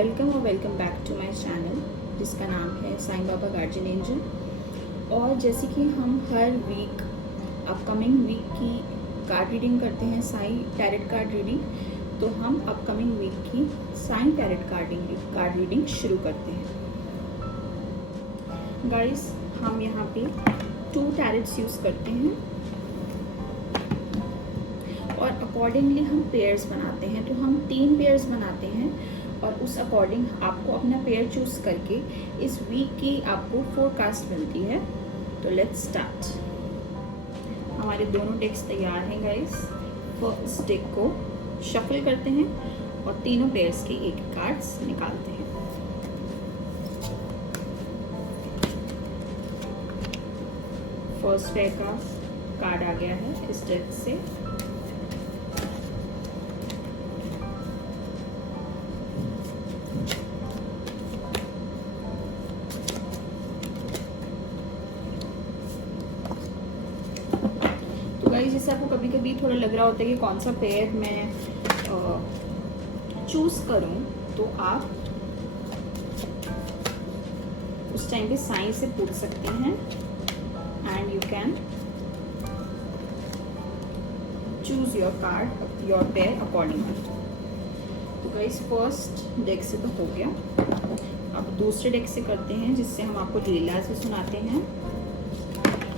Welcome back to my channel जिसका नाम है साईं बाबा गार्जियन एंजल। और जैसे कि हम हर वीक अपकमिंग वीक की कार्ड रीडिंग करते हैं, साईं टैरेट कार्ड रीडिंग, तो हम अपकमिंग वीक की साईं टैरेट कार्ड रीडिंग शुरू करते हैं। गाइस, हम यहाँ पे 2 टैरेट्स यूज़ करते हैं और अकॉर्डिंगली हम पेयर्स बनाते हैं। तो हम 3 पेयर्स बनाते हैं और उस अकॉर्डिंग आपको अपना पेयर चूज करके इस वीक की आपको फोरकास्ट मिलती है। तो लेट्स स्टार्ट। हमारे दोनों डेक्स तैयार हैं गाइस। फर्स्ट डेक को शफल करते हैं और तीनों पेयर्स के एक कार्ड्स निकालते हैं। फर्स्ट पेयर का कार्ड आ गया है इस डेक से। जैसे आपको कभी कभी थोड़ा लग रहा होता है कि कौन सा पेयर मैं चूज करूं, तो आप उस टाइम पे साईं से पूछ सकते हैं and you can choose your card, your pair accordingly. तो गाइस, फर्स्ट डेक से तो हो गया। अब दूसरे डेक से करते हैं जिससे हम आपको लीला से सुनाते हैं।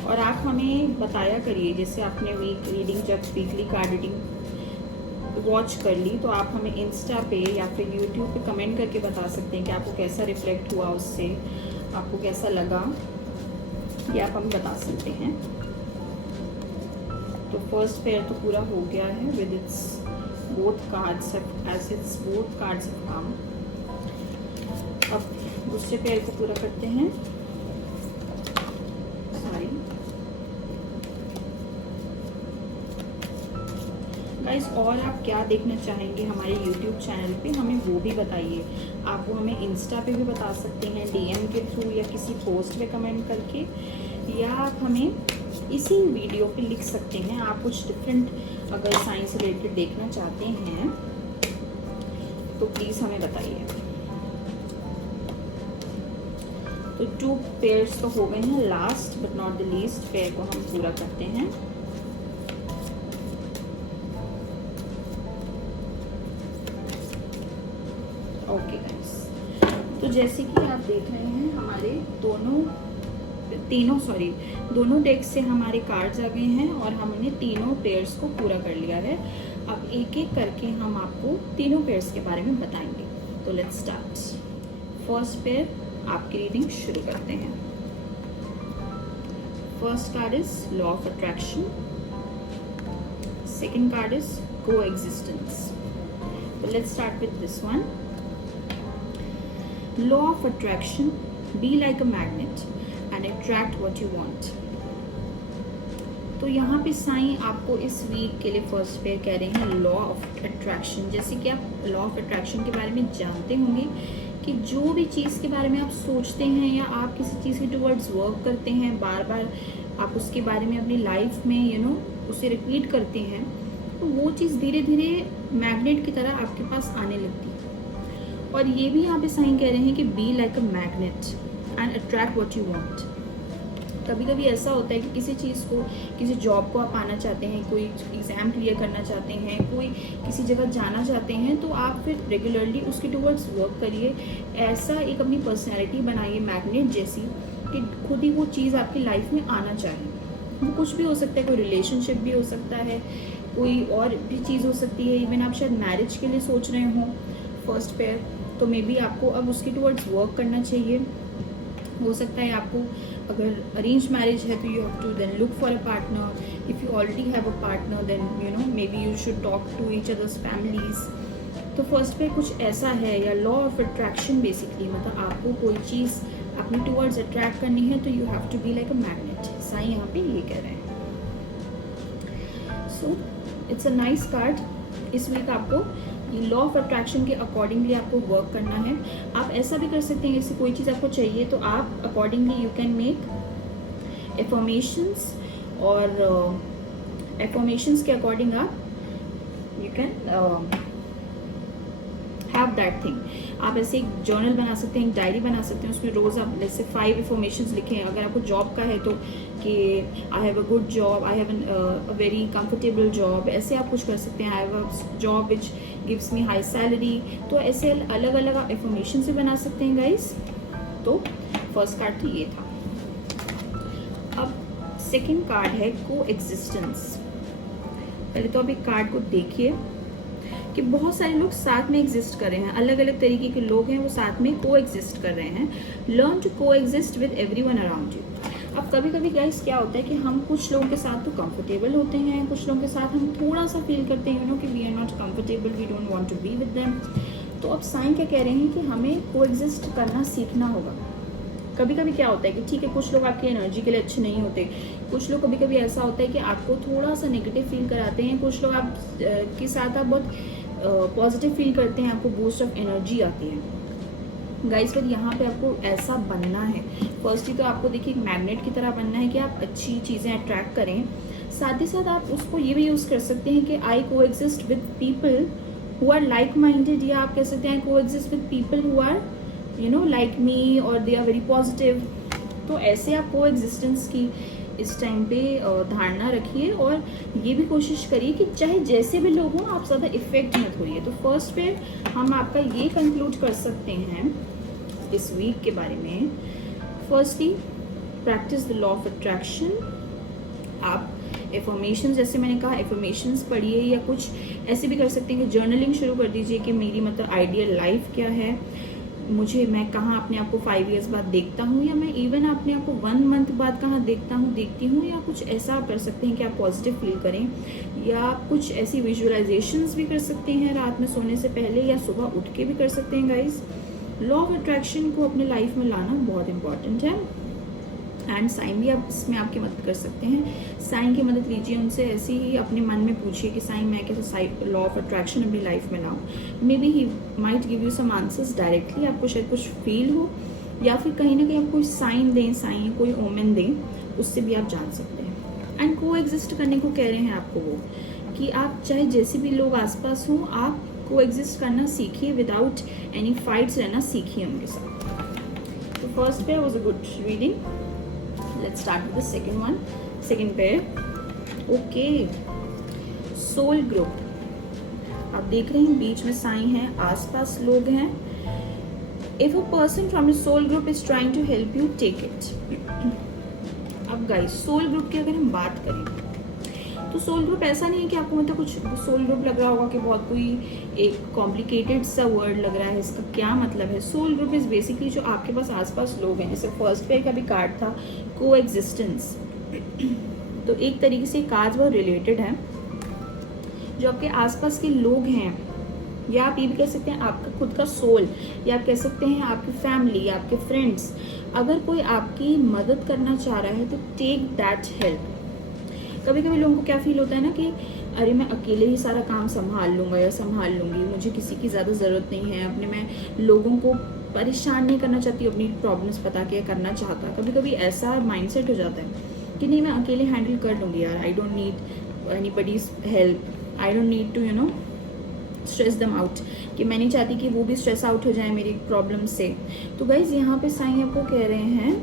और आप हमें बताया करिए, जैसे आपने वीक रीडिंग जब वीकली कार्ड रीडिंग वॉच कर ली, तो आप हमें इंस्टा पे या फिर यूट्यूब पे कमेंट करके बता सकते हैं कि आपको कैसा रिफ्लेक्ट हुआ, उससे आपको कैसा लगा, ये आप हमें बता सकते हैं। तो फर्स्ट पेयर तो पूरा हो गया है with its both cards as its both cards of काम। अब दूसरे पेयर को पूरा करते हैं। गाइस, और आप क्या देखना चाहेंगे हमारे YouTube चैनल पे, हमें वो भी बताइए। आप वो हमें इंस्टा पे भी बता सकते हैं, DM के थ्रू या किसी पोस्ट पे कमेंट करके, या आप हमें इसी वीडियो पे लिख सकते हैं। आप कुछ डिफरेंट अगर साइंस रिलेटेड देखना चाहते हैं तो प्लीज़ हमें बताइए। तो 2 पेयर्स तो हो गए हैं। Last but not the least pair को हम पूरा करते हैं। ओके गाइस, तो जैसे कि आप देख रहे हैं हमारे दोनों डेक से हमारे कार्ड्स आ गए हैं और हमने तीनों पेयर्स को पूरा कर लिया है। अब एक एक करके हम आपको तीनों पेयर्स के बारे में बताएंगे। तो लेट्स स्टार्ट। फर्स्ट पेयर आपकी रीडिंग शुरू करते हैं। First card is law of attraction. Second card is coexistence. तो let's start with this one. Law of attraction, be like a magnet and attract what you want। तो यहाँ पे साईं आपको इस वीक के लिए फर्स्ट पेयर कह रहे हैं लॉ ऑफ अट्रैक्शन। जैसे कि आप लॉ ऑफ अट्रैक्शन के बारे में जानते होंगे कि जो भी चीज़ के बारे में आप सोचते हैं या आप किसी चीज़ के टुवर्ड्स वर्क करते हैं, बार बार आप उसके बारे में अपनी लाइफ में उसे रिपीट करते हैं, तो वो चीज़ धीरे धीरे मैग्नेट की तरह आपके पास आने लगती है। और ये भी यहाँ पे साईं कह रहे हैं कि B like a magnet and attract what you want. कभी कभी ऐसा होता है कि किसी चीज़ को, किसी जॉब को आप पाना चाहते हैं, कोई एग्ज़ाम क्लियर करना चाहते हैं, कोई किसी जगह जाना चाहते हैं, तो आप फिर रेगुलरली उसके टुवर्ड्स वर्क करिए। ऐसा एक अपनी पर्सनैलिटी बनाइए मैग्नेट जैसी कि खुद ही वो चीज़ आपकी लाइफ में आना चाहिए। वो कुछ भी हो सकता है, कोई रिलेशनशिप भी हो सकता है, कोई और भी चीज़ हो सकती है। इवन आप शायद मैरिज के लिए सोच रहे हो फर्स्ट पेयर, तो मे बी आपको अब उसके टुवर्ड्स वर्क करना चाहिए। हो सकता है आपको अगर अरेंज मैरिज है तो you have to then look for a partner. If you already have a partner then may be you should talk to each others families. तो फर्स्ट पे कुछ ऐसा है, या लॉ ऑफ अट्रैक्शन बेसिकली, मतलब आपको कोई चीज़ अपने टुवर्ड्स अट्रैक्ट करनी है तो you have to be like a magnet. Sai यहाँ पे ये कह रहे हैं। So it's a nice card. इस वीक आपको लॉ ऑफ अट्रैक्शन के अकॉर्डिंगली आपको वर्क करना है। आप ऐसा भी कर सकते हैं, जैसे कोई चीज़ आपको चाहिए तो आप accordingly you can make affirmations, और एफर्मेशंस के अकॉर्डिंग आप you can have that thing. आप ऐसे एक जर्नल बना सकते हैं, एक डायरी बना सकते हैं, उसमें रोज आप जैसे 5 इन्फॉर्मेशन लिखें। अगर आपको जॉब का है तो कि I have a good job, I have a very comfortable job, ऐसे आप कुछ कर सकते हैं। I have a job which gives me high salary. तो ऐसे अलग अलग आप इन्फॉर्मेशन से बना सकते हैं गाइस। तो फर्स्ट कार्ड तो ये था। अब सेकेंड कार्ड है को एग्जिस्टेंस। पहले तो आप एक कार्ड को देखिए कि बहुत सारे लोग साथ में एग्जिस्ट कर रहे हैं, अलग अलग तरीके के लोग हैं वो साथ में को एग्जिस्ट कर रहे हैं। लर्न टू को exist with everyone around you. अब कभी कभी गाइस क्या होता है कि हम कुछ लोगों के साथ तो कंफर्टेबल होते हैं, कुछ लोगों के साथ हम थोड़ा सा फील करते हैं कि we are not comfortable, we don't want to be with them. तो अब साइन क्या कह रहे हैं कि हमें को एग्जिस्ट करना सीखना होगा। कभी कभी क्या होता है कि ठीक है, कुछ लोग आपकी एनर्जी के लिए अच्छे नहीं होते, कुछ लोग कभी कभी ऐसा होता है कि आपको थोड़ा सा नेगेटिव फील कराते हैं, कुछ लोग आप के साथ आप बहुत पॉजिटिव फील करते हैं, आपको बूस्ट ऑफ एनर्जी आती है गाइस। पर यहाँ पे आपको ऐसा बनना है, फर्स्टली तो आपको देखिए एक मैग्नेट की तरह बनना है कि आप अच्छी चीज़ें अट्रैक्ट करें। साथ ही साथ आप उसको ये भी यूज़ कर सकते हैं कि I coexist with people who are like minded, या आप कह सकते हैं coexist with people who are like me और दे आर वेरी पॉजिटिव। तो ऐसे आप को एग्जिस्टेंस की इस टाइम पे धारणा रखिए और ये भी कोशिश करिए कि चाहे जैसे भी लोग हों आप ज़्यादा इफेक्ट मत होइए। तो फर्स्ट पे हम आपका ये कंक्लूड कर सकते हैं इस वीक के बारे में। Firstly practice the law of attraction. आप एफर्मेशन, जैसे मैंने कहा एफर्मेशंस पढ़िए, या कुछ ऐसे भी कर सकते हैं कि जर्नलिंग शुरू कर दीजिए कि मेरी मतलब आइडियल लाइफ क्या है, मैं कहाँ अपने आप को 5 इयर्स बाद देखता हूँ, या मैं इवन अपने आप को 1 मंथ बाद कहाँ देखती हूँ, या कुछ ऐसा आप कर सकते हैं कि आप पॉजिटिव फील करें, या कुछ ऐसी विजुअलाइजेशंस भी कर सकते हैं रात में सोने से पहले, या सुबह उठ के भी कर सकते हैं गाइस। लॉ ऑफ अट्रैक्शन को अपने लाइफ में लाना बहुत इंपॉर्टेंट है। एंड साइन भी आप इसमें आपकी मदद कर सकते हैं। साइन की मदद लीजिए, उनसे ऐसे ही अपने मन में पूछिए कि साइन मैं कैसे लॉ ऑफ अट्रैक्शन अपनी लाइफ में लाऊं। May be he might give you some answers directly, आपको शायद कुछ फील हो, या फिर कहीं ना कहीं आप कोई साइन दें, कोई ओमेन दें, उससे भी आप जान सकते हैं। एंड को एग्जिस्ट करने को कह रहे हैं आपको वो कि आप चाहे जैसे भी लोग आसपास हों, आप को एग्जिस्ट करना सीखिए, विदाउट एनी फाइट्स रहना सीखिए उनके साथ। तो first pair was a good reading. Let's start with the second one. Second pair. Okay. Soul group. आप देख रहे हैं बीच में साइन है, आसपास लोग हैं। If a person from the soul group is trying to help you, take it. अब guys, soul group की अगर हम बात करें तो सोल ग्रुप ऐसा नहीं है कि आपको मतलब कुछ सोल ग्रुप लग रहा होगा कि बहुत कोई एक कॉम्प्लिकेटेड सा वर्ड लग रहा है, इसका क्या मतलब है। सोल ग्रुप इज बेसिकली जो आपके पास आसपास लोग हैं, जैसे फर्स्ट पेयर का भी कार्ड था को एग्जिस्टेंस। तो एक तरीके से कार्ड बहुत रिलेटेड है, जो आपके आसपास के लोग हैं, या आप ये भी कह सकते हैं आपका खुद का सोल, या आप कह सकते हैं आपकी फैमिली या आपके फ्रेंड्स। अगर कोई आपकी मदद करना चाह रहा है तो टेक दैट हेल्प। कभी कभी लोगों को क्या फील होता है ना कि अरे मैं अकेले ही सारा काम संभाल लूँगा या संभाल लूँगी, मुझे किसी की ज़्यादा ज़रूरत नहीं है, अपने मैं लोगों को परेशान नहीं करना चाहती, अपनी प्रॉब्लम्स पता के करना चाहता। कभी कभी ऐसा माइंडसेट हो जाता है कि नहीं मैं अकेले हैंडल कर लूँगी यार, I don't need anybody's help, I don't need to stress them out, कि मैं नहीं चाहती कि वो भी स्ट्रेस आउट हो जाए मेरी प्रॉब्लम से। तो गाइज यहाँ पे साईं आपको कह रहे हैं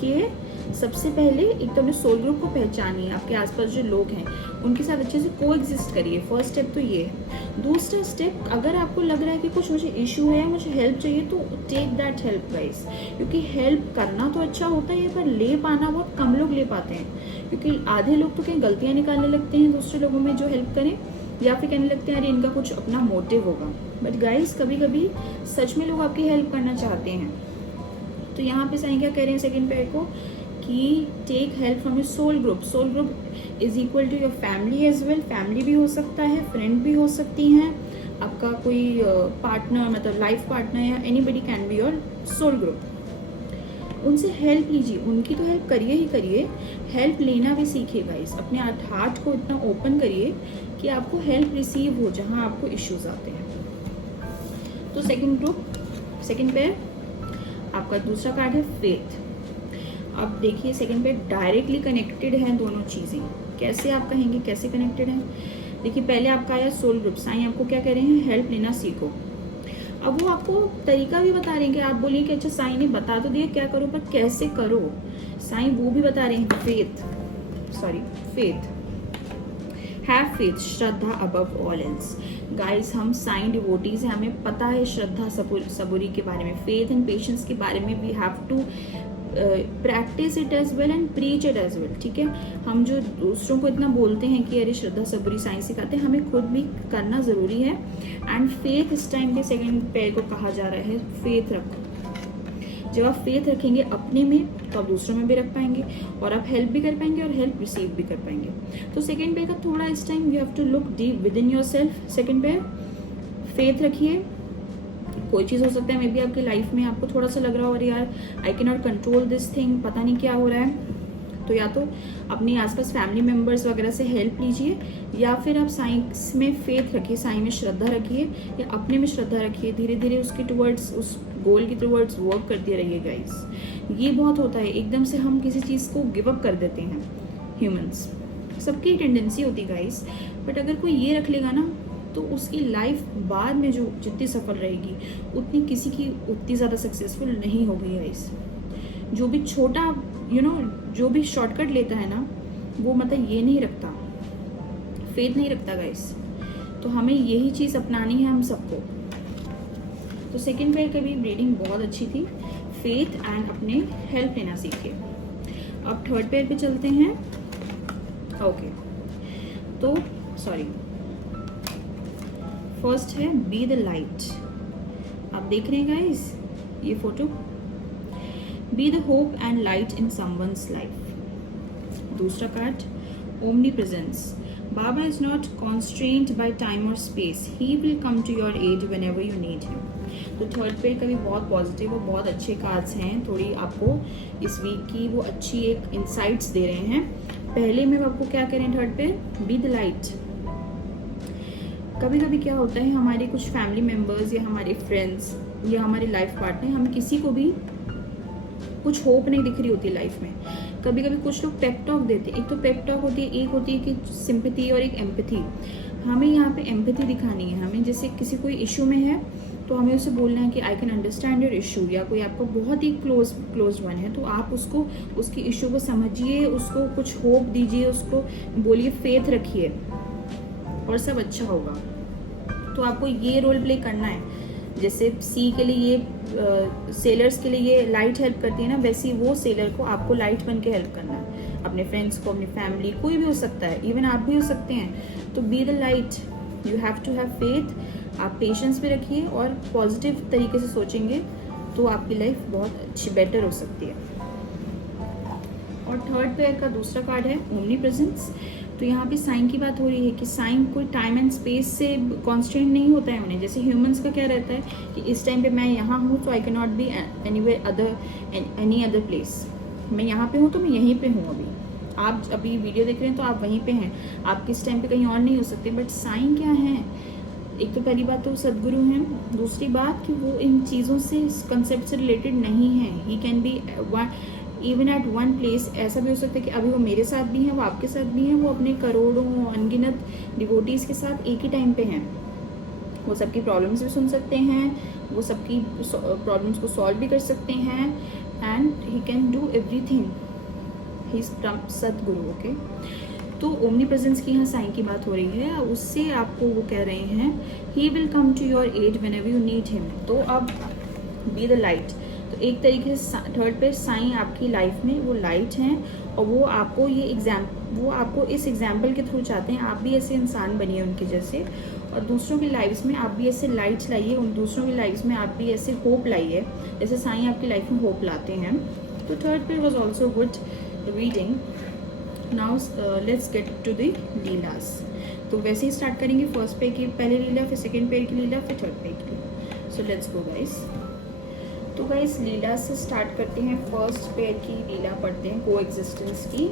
कि सबसे पहले एक तो अपने सोल ग्रुप को पहचानिए, आपके आसपास जो लोग हैं उनके साथ अच्छे से को एग्जिस्ट करिए। फर्स्ट स्टेप तो ये है। दूसरा स्टेप, अगर आपको लग रहा है कि कुछ मुझे इशू है, मुझे हेल्प चाहिए, तो टेक दैट हेल्प गाइस, क्योंकि हेल्प करना तो अच्छा होता है पर ले पाना बहुत कम लोग ले पाते हैं, क्योंकि आधे लोग तो कहीं गलतियां निकालने लगते हैं दूसरे लोगों में जो हेल्प करें, या फिर कहने लगते हैं अरे इनका कुछ अपना मोटिव होगा। बट गाइस कभी कभी सच में लोग आपकी हेल्प करना चाहते हैं। तो यहाँ पे साईं क्या कह रहे हैं सेकेंड पेयर को कि take help from your soul group. Soul group is equal to your family as well. Family भी हो सकता है, फ्रेंड भी हो सकती हैं, आपका कोई पार्टनर मतलब लाइफ पार्टनर, या anybody can be your soul group. उनसे हेल्प लीजिए, उनकी तो हेल्प करिए ही करिए, हेल्प लेना भी सीखिए गाइस। अपने हार्ट को इतना ओपन करिए कि आपको हेल्प रिसीव हो जहाँ आपको इश्यूज आते हैं। तो सेकेंड ग्रुप, सेकेंड पेयर आपका दूसरा कार्ड है फेथ। अब देखिए सेकंड पे डायरेक्टली कनेक्टेड हैं दोनों चीज़ें। कैसे आप कहेंगे कैसे कनेक्टेड हैं? देखिए पहले आपका आया सोल ग्रुप। साईं आपको क्या कह रहे हैं? हेल्प लेना सीखो। अब वो आपको तरीका भी बता रहे हैं कि आप बोलिए कि अच्छा साईं ने बता तो दिया क्या करो, पर कैसे करो। साईं वो भी बता रहे हैं, faith, have faith, Shraddha above all else. Guys, हम साईं डिवोटीज हैं, हमें पता है श्रद्धा सबूरी के बारे में, फेथ एंड पेशेंस के बारे में। We have to practise it as well and preach it as well, ठीक है। हम जो दूसरों को इतना बोलते हैं कि अरे श्रद्धा सबूरी साईं सिखाते हैं, हमें खुद भी करना ज़रूरी है। एंड फेथ इस टाइम पे सेकंड पेयर को कहा जा रहा है, फेथ रखो। जब आप फेथ रखेंगे अपने में तो आप दूसरों में भी रख पाएंगे, और आप हेल्प भी कर पाएंगे और हेल्प रिसीव भी कर पाएंगे। तो सेकंड पेयर का थोड़ा इस time you have to look deep within yourself. Second pair, faith रखिए। कोई चीज़ हो सकता है मे बी आपकी लाइफ में आपको थोड़ा सा लग रहा हो, अरे यार I can not control this thing, पता नहीं क्या हो रहा है। तो या तो अपने आसपास फैमिली मेम्बर्स वगैरह से हेल्प लीजिए, या फिर आप साइंस में फेथ रखिए, साईं में श्रद्धा रखिए, या अपने में श्रद्धा रखिए। धीरे धीरे उसके टुवर्ड्स, उस गोल की टुवर्ड्स वर्क करते रहिए गाइस। ये बहुत होता है, एकदम से हम किसी चीज़ को गिव अप कर देते हैं। ह्यूमंस सबकी टेंडेंसी होती है गाइस, बट अगर कोई ये रख लेगा ना तो उसकी लाइफ बाद में जो जितनी सफल रहेगी उतनी किसी की उतनी ज़्यादा सक्सेसफुल नहीं होगी गाइस। जो भी छोटा जो भी शॉर्टकट लेता है ना, वो मतलब ये नहीं रखता, फेथ नहीं रखता गाइस। तो हमें यही चीज़ अपनानी है हम सबको। तो सेकंड पेयर की भी रीडिंग बहुत अच्छी थी, फेथ एंड अपने हेल्प लेना सीखिए। अब थर्ड पेयर पे चलते हैं। ओके, तो सॉरी, फर्स्ट है बी द लाइट। आप देख रहे हैं गाइस ये photo, be the hope and light in someone's life. दूसरा card, omnipresence. Baba is not constrained by time और space, he will come to your aid whenever you need him. तो third pair का भी बहुत positive और बहुत अच्छे cards हैं। थोड़ी आपको इस वीक की वो अच्छी एक इंसाइट्स दे रहे हैं। पहले में आपको क्या करें, third pair B the light. कभी कभी क्या होता है, हमारे कुछ फैमिली मेम्बर्स या हमारे फ्रेंड्स या हमारे लाइफ पार्टनर, हम किसी को भी कुछ होप नहीं दिख रही होती लाइफ में। कभी कभी कुछ लोग पेप टॉक देते हैं। एक तो पेप टॉक होती है, एक होती है कि सिंपैथी और एक एम्पैथी। हमें यहाँ पे एम्पैथी दिखानी है। हमें जैसे किसी कोई इशू में है तो हमें उसे बोलना है कि I can understand your issue, या कोई आपका बहुत ही क्लोज वन है तो आप उसको, उसकी इशू को समझिए, उसको कुछ होप दीजिए, उसको बोलिए फेथ रखिए और सब अच्छा होगा। तो आपको ये रोल प्ले करना है। जैसे सी के लिए ये सेलर्स के लिए ये लाइट हेल्प करती है ना, वैसे ही वो सेलर को आपको लाइट बन के हेल्प करना है। अपने फ्रेंड्स को, अपनी फैमिली, कोई भी हो सकता है, इवन आप भी हो सकते हैं। तो be the light, you have to have faith. आप पेशेंस भी रखिए और पॉजिटिव तरीके से सोचेंगे तो आपकी लाइफ बहुत अच्छी, बेटर हो सकती है। और थर्ड पेयर का दूसरा कार्ड है ओमनी प्रेजेंस। तो यहाँ पे साइन की बात हो रही है कि साइन कोई टाइम एंड स्पेस से कॉन्स्टेंट नहीं होता है उन्हें। जैसे ह्यूमंस का क्या रहता है कि इस टाइम पे मैं यहाँ हूँ तो I can not be any other place. मैं यहाँ पे हूँ तो मैं यहीं पे हूँ। आप अभी वीडियो देख रहे हैं तो आप वहीं पे हैं, आप किस टाइम पे कहीं और नहीं हो सकते। बट साइन क्या है, एक तो पहली बात तो सदगुरु हैं, दूसरी बात कि वो इन चीज़ों से, इस कंसेप्ट से रिलेटेड नहीं है। He can be even at one place. ऐसा भी हो सकता है कि अभी वो मेरे साथ भी हैं, वो आपके साथ भी हैं, वो अपने करोड़ों अनगिनत डिवोटीज़ के साथ एक ही टाइम पे हैं। वो सबकी प्रॉब्लम्स भी सुन सकते हैं, वो सबकी प्रॉब्लम्स को सॉल्व भी कर सकते हैं, and he can do everything. He is सदगुरु। ओके, तो ओमनी प्रेजेंस की यहाँ साइन की बात हो रही है, उससे आपको वो कह रहे हैं he will come to your aid whenever you need him. तो अब बी द लाइट। तो एक तरीके से थर्ड पे साईं आपकी लाइफ में वो लाइट हैं, और वो आपको वो आपको इस एग्जाम्पल के थ्रू चाहते हैं आप भी ऐसे इंसान बनिए उनके जैसे, और दूसरों की लाइफ्स में आप भी ऐसे लाइट्स लाइए, उन दूसरों की लाइफ्स में आप भी ऐसे होप लाइए जैसे साईं आपकी लाइफ में होप लाते हैं। तो third pair was also good reading. Now let's get to the leelas. तो वैसे ही स्टार्ट करेंगे, फर्स्ट पे की पहले लीला, फिर सेकेंड पेयर की लीला, फिर थर्ड पेयर की लीला। So let's go guys. तो गाइस लीला से स्टार्ट करते हैं। फर्स्ट पेयर की लीला पढ़ते हैं, को एग्जिस्टेंस की।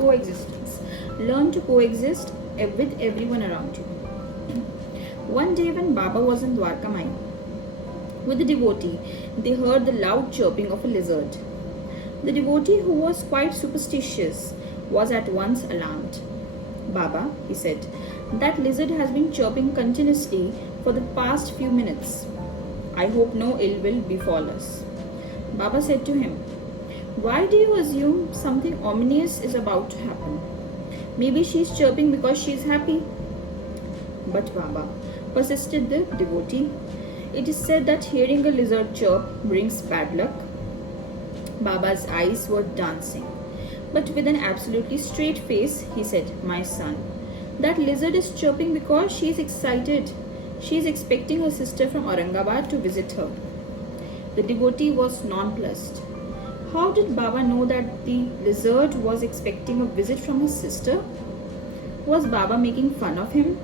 Coexistence. Learn to coexist with everyone around you. One day when Baba was in Dwarka mine, With the devotee, they heard the loud chirping of a lizard. The devotee, who was quite superstitious, was at once alarmed. Baba, he said, that lizard has been chirping continuously for the past few minutes. I hope no ill will befall us. Baba said to him, why do you assume something ominous is about to happen? Maybe she is chirping because she is happy. But Baba, persisted the devotee, it is said that hearing a lizard chirp brings bad luck. Baba's eyes were dancing, but with an absolutely straight face, he said, my son, that lizard is chirping because she is excited. She is expecting her sister from Aurangabad to visit her. The devotee was nonplussed. How did Baba know that the lizard was expecting a visit from his sister? Was Baba making fun of him?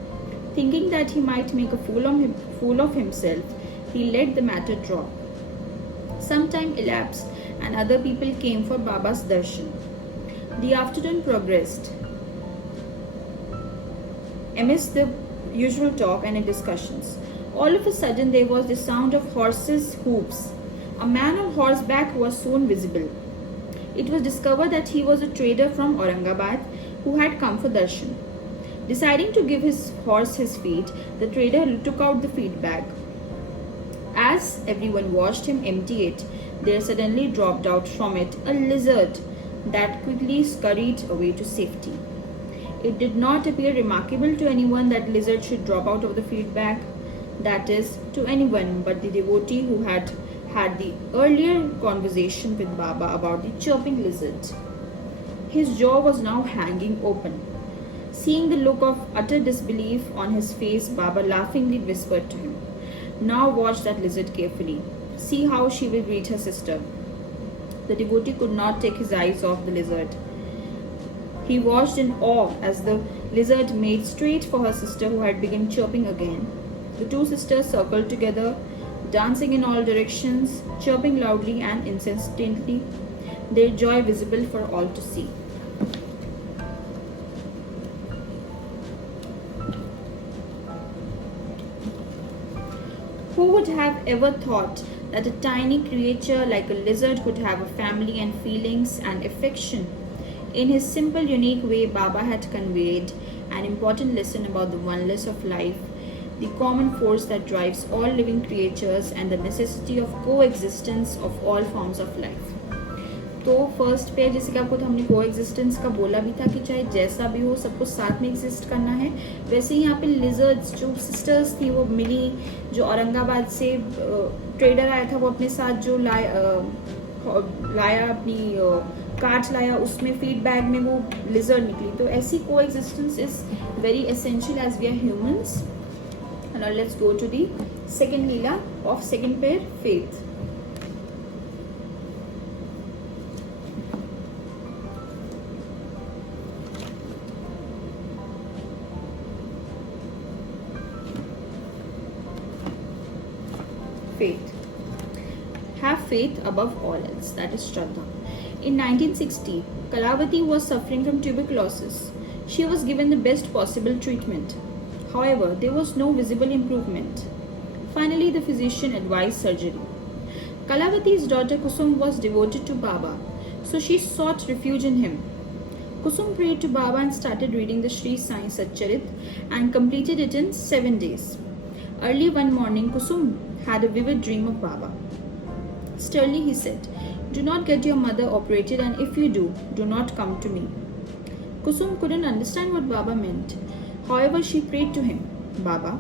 Thinking that he might make a fool of himself, he let the matter drop. Some time elapsed and other people came for Baba's darshan. The afternoon progressed. Amidst the usual talk and discussions, all of a sudden there was the sound of horses' hoofs. A man on horseback was soon visible. It was discovered that he was a trader from Aurangabad who had come for darshan. Deciding to give his horse his feed, the trader took out the feed bag. As everyone watched him empty it, there suddenly dropped out from it a lizard that quickly scurried away to safety. It did not appear remarkable to anyone that lizard should drop out of the feed bag, that is, to anyone but the devotee who had had the earlier conversation with Baba about the chirping lizard. His jaw was now hanging open. Seeing the look of utter disbelief on his face, Baba laughingly whispered to him, now watch that lizard carefully. See how she will greet her sister. The devotee could not take his eyes off the lizard. He watched in awe as the lizard made straight for her sister who had begun chirping again. The two sisters circled together, dancing in all directions, chirping loudly and insistently, their joy visible for all to see. Who would have ever thought that a tiny creature like a lizard could have a family and feelings and affection? In his simple, unique way, Baba had conveyed an important lesson about the oneness of life, the common force that drives all living creatures, and the necessity of coexistence of all forms of life. तो first पे जैसे कि आपको हमने को existence का बोला भी था कि चाहे जैसा भी हो सबको साथ में एग्जिस्ट करना है, वैसे ही यहाँ पे लिजर्ड्स जो सिस्टर्स थी वो मिली, जो औरंगाबाद से ट्रेडर आया था वो अपने साथ जो लाया अपनी कार्ट लाया, उसमें फीडबैक में वो लिजर्ड निकली. तो ऐसी coexistence is very essential as we are humans. Now let's go to the second Leela of second pair, faith. Faith. Have faith above all else, that is Shraddha. In 1960, Kalavati was suffering from tuberculosis. She was given the best possible treatment. However, there was no visible improvement. Finally, the physician advised surgery. Kalavati's daughter Kusum was devoted to Baba, so she sought refuge in him. Kusum prayed to Baba and started reading the Sri Sai Satcharit and completed it in 7 days. Early one morning, Kusum had a vivid dream of Baba. Sternly he said, "Do not get your mother operated, and if you do not come to me." Kusum couldn't understand what Baba meant. However, she prayed to him, "Baba,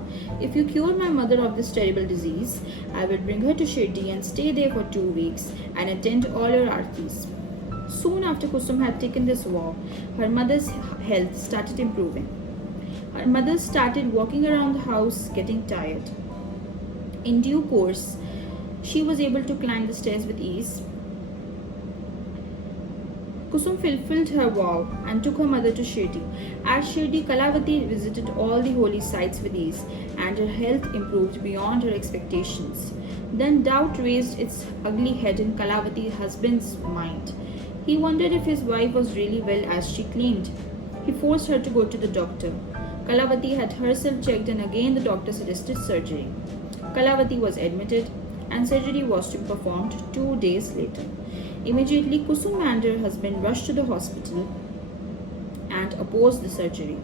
if you cure my mother of this terrible disease, I will bring her to Shirdi and stay there for 2 weeks and attend all your aartis." Soon after Kusum had taken this vow, her mother's health started improving. Her mother started walking around the house, getting tired. In due course, she was able to climb the stairs with ease. Kusum fulfilled her vow and took her mother to Shirdi. At Shirdi, Kalavati visited all the holy sites with ease, and her health improved beyond her expectations. Then doubt raised its ugly head in Kalavati's husband's mind. He wondered if his wife was really well as she claimed. He forced her to go to the doctor. Kalavati had herself checked, and again the doctor suggested surgery. Kalavati was admitted. and surgery was to be performed 2 days later. Immediately, Kusum and her husband rushed to the hospital and opposed the surgery.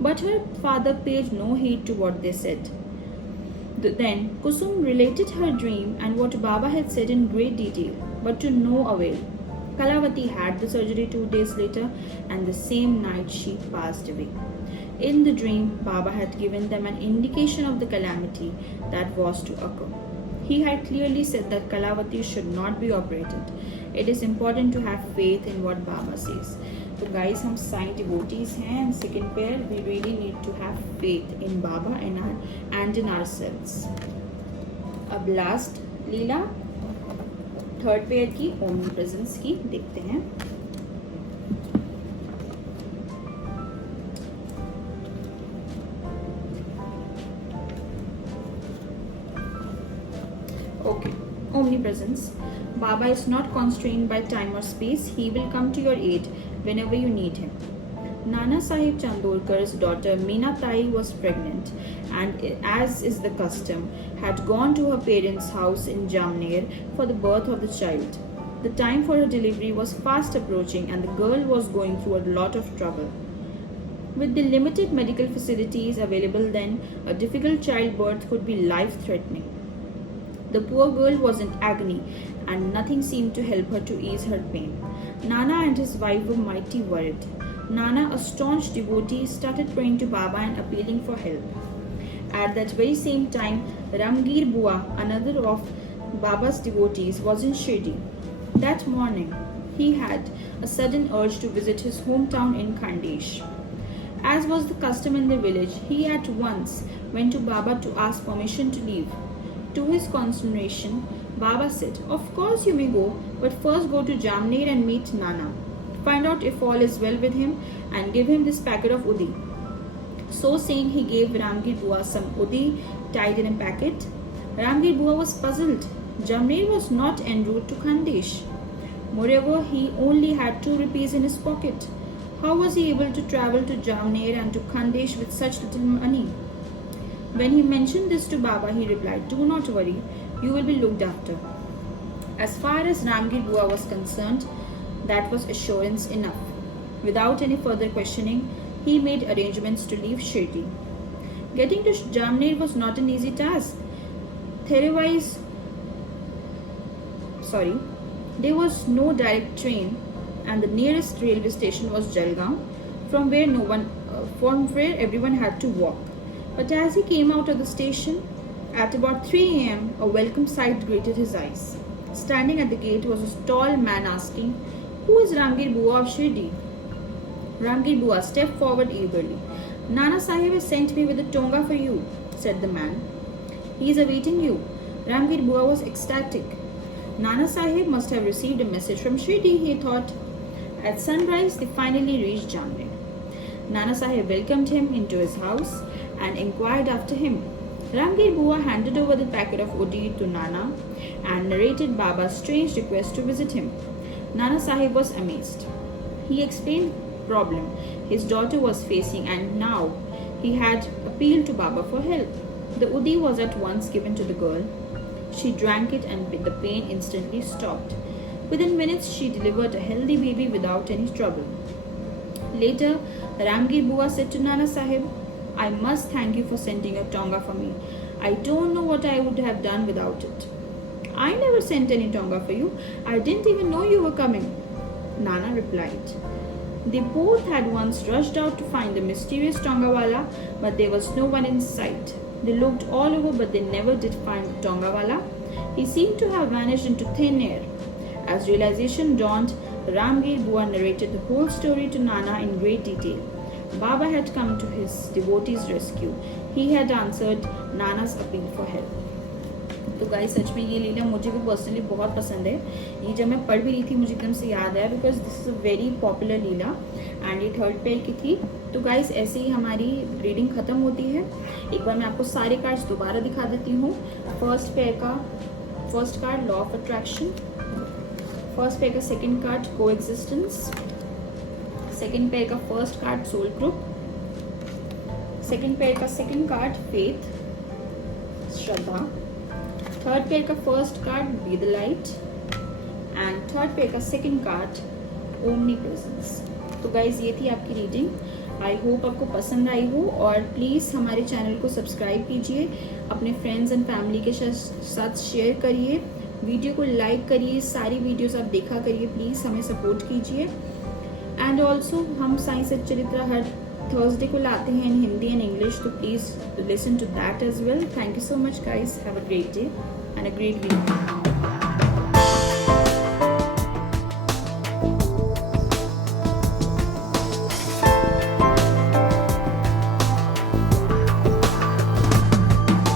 But her father paid no heed to what they said. Then Kusum related her dream and what Baba had said in great detail, but to no avail. Kalavati had the surgery 2 days later, and the same night she passed away. In the dream, Baba had given them an indication of the calamity that was to occur. He had clearly said that Kalavati should not be operated. It is important to have faith in what Baba says. तो guys, हम Sai devotees हैं, and second pair, we really need to have faith in Baba and in ourselves. अब last लीला third pair की omnipresence की देखते हैं. Okay, omnipresence. Baba is not constrained by time or space. He will come to your aid whenever you need him. Nana Sahib Chandorkar's daughter Meena Tai was pregnant and, as is the custom, had gone to her parents' house in Jamner for the birth of the child. The time for her delivery was fast approaching and the girl was going through a lot of trouble. With the limited medical facilities available then, a difficult childbirth could be life-threatening. The poor girl was in agony and nothing seemed to help her to ease her pain. Nana and his wife were mighty worried. Nana, a staunch devotee, started praying to Baba and appealing for help. At that very same time, Ramgir Bua, another of Baba's devotees, was in Shirdi. That morning, he had a sudden urge to visit his hometown in Khandesh. As was the custom in the village, he at once went to Baba to ask permission to leave. To his consternation, Baba said, "Of course you may go, but first go to Jamner and meet Nana. Find out if all is well with him and give him this packet of udi." So saying, he gave Ramgir Bua some udi tied in a packet. Ramgir Bua was puzzled. Jamner was not en route to Khandesh. Moreover, he only had 2 rupees in his pocket. How was he able to travel to Jamner and to Khandesh with such little money? When he mentioned this to Baba, he replied, "Do not worry, you will be looked after." As far as Ramgir Bua was concerned, that was assurance enough. Without any further questioning, he made arrangements to leave Shirdi. Getting to Jamner was not an easy task. There was no direct train, and the nearest railway station was Jalgaon, from where everyone had to walk. But as he came out of the station, at about 3 a.m., a welcome sight greeted his eyes. Standing at the gate was a tall man asking, "Who is Ramgir Bua of Shirdi?" Ramgir Bua stepped forward eagerly. "Nana Sahib has sent me with a tonga for you," said the man. "He is awaiting you." Ramgir Bua was ecstatic. Nana Sahib must have received a message from Shirdi, he thought. At sunrise, they finally reached Jamner. Nana Sahib welcomed him into his house and inquired after him. Ramgir Bua handed over the packet of udi to Nana and narrated Baba's strange request to visit him. Nana Sahib was amazed. He explained the problem his daughter was facing, and now he had appealed to Baba for help. The udi was at once given to the girl. She drank it and the pain instantly stopped. Within minutes, she delivered a healthy baby without any trouble. Later, Ramgir Bua said to Nana Sahib, "I must thank you for sending your tonga for me. I don't know what I would have done without it." "I never sent any tonga for you. I didn't even know you were coming," Nana replied. They both had once rushed out to find the mysterious tongawala, but there was no one in sight. They looked all over, but they never did find the tongawala. He seemed to have vanished into thin air. As realization dawned, Ramgir Bua narrated the whole story to Nana in great detail. Baba had come to his devotee's rescue. He had answered Nana's appeal for help. तो guys, सच में ये लीला मुझे भी personally बहुत पसंद है. ये जब मैं पढ़ भी रही थी मुझे एकदम से याद आया, because this is a very popular Leela and ये थर्ड पेयर की थी. तो गाइस, ऐसे ही हमारी रीडिंग ख़त्म होती है. एक बार मैं आपको सारे कार्ड्स दोबारा दिखा देती हूँ. फर्स्ट पेयर का first card law of attraction, first pair का second card coexistence, second pair का first card soul group, second pair का सेकेंड कार्ड फेथ श्रद्धा, थर्ड पेयर का first card be the light and third pair का second card omnipresence. तो guys ये थी आपकी रीडिंग। आई होप आपको पसंद आई हो और प्लीज़ हमारे चैनल को सब्सक्राइब कीजिए, अपने फ्रेंड्स एंड फैमिली के साथ शेयर करिए, वीडियो को लाइक करिए, सारी वीडियोस आप देखा करिए, प्लीज़ हमें सपोर्ट कीजिए। एंड ऑल्सो हम साई सच्चरित्र हर थर्सडे को लाते हैं इन हिंदी एंड इंग्लिश, तो please listen to that as well. Thank you so much guys, have a great day and a great week.